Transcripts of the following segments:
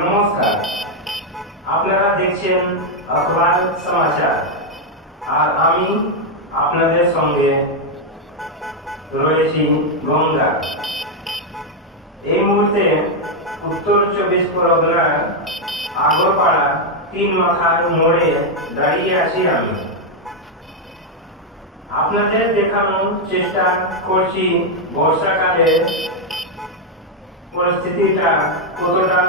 নমস্কার, আপনারা দেখছেন আখবার সমাচার, আর আমি আপনাদের সঙ্গে রয়েছি গঙ্গা। এই মুহূর্তে উত্তর 24 পরগনার আগরপাড়া 3 মাথার মোড়ে দাঁড়িয়ে আছি আমি। আপনাদের দেখানোর চেষ্টা করছি বর্ষাকালে পরিস্থিতিটা কতটা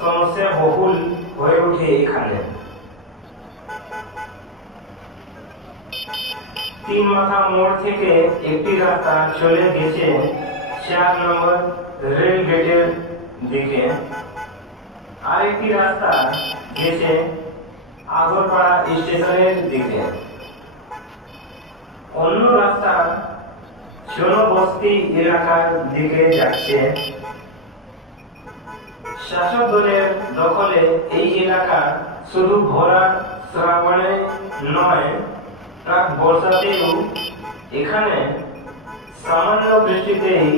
সমস্যা বহুল হয়ে ওঠে এখানে। 3 মাথা মোড় থেকে একটি রাস্তা চলে গেছে 4 নম্বর রেল গেটের দিকে, আরেকটি রাস্তা গেছে আগরপাড়া স্টেশনের দিকে, অন্য রাস্তা জনবস্তি এলাকার দিকে যাচ্ছে। শাসক দলের দখলে এই এলাকা শুধু ভরা শ্রাবণে নয়, প্রাক বর্ষাতেও এখানে সামান্য বৃষ্টিতেই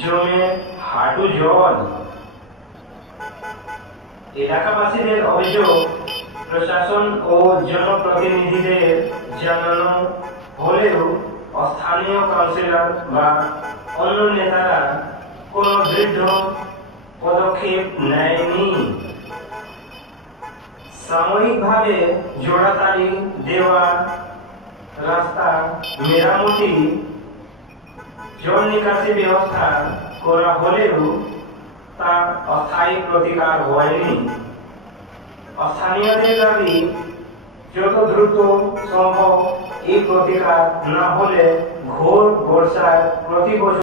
জমে হাঁটু জল। এলাকাবাসীদের অভিযোগ, প্রশাসন ও জনপ্রতিনিধিদের জানানো হলেও স্থানীয় কাউন্সিলর বা অন্য নেতারা কোনো দৃঢ় পদক্ষেপ নেয়নি। সাময়িকভাবে জোড়াতালি দেওয়া, রাস্তা মেরামতি, জল নিকাশি ব্যবস্থা করা হলেও তা অস্থায়ী প্রতিকার হয়নি। স্থানীয়দের দাবি, যত দ্রুত সম্ভব এই প্রতিকার না হলে ঘোর বর্ষায় প্রতি বছর